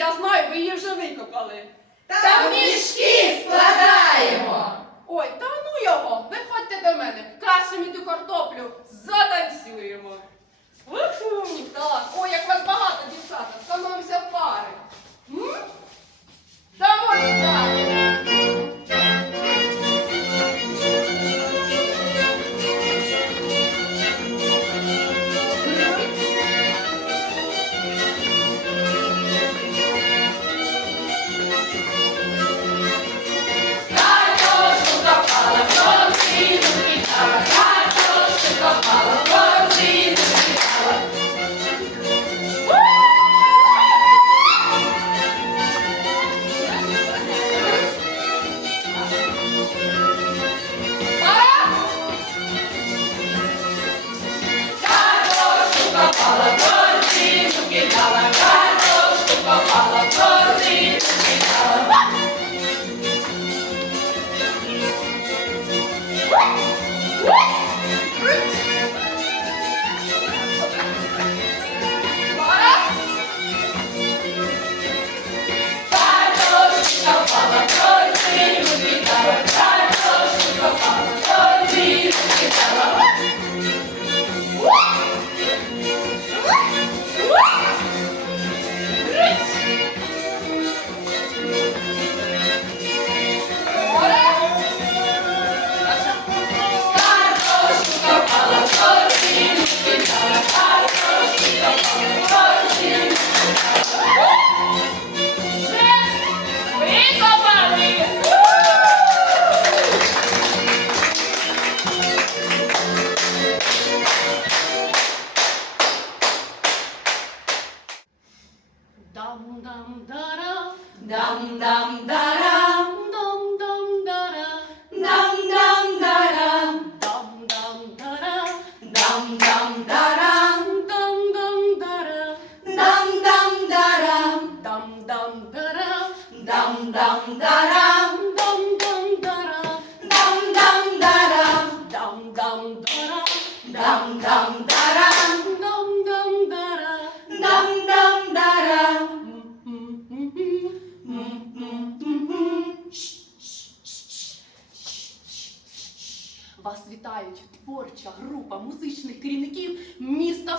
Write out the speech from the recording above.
Я знаю, ви її вже викопали. Та в dam dam dara dam dam dara dam dam dara dam dam dara dam dam dara dam dam dara dam dam dara dam dam dara dam dam dara dam dam dara dam dam dara dam dam dara dam dam dara dam dam dara Вас вітають творча група музичних керівників міста!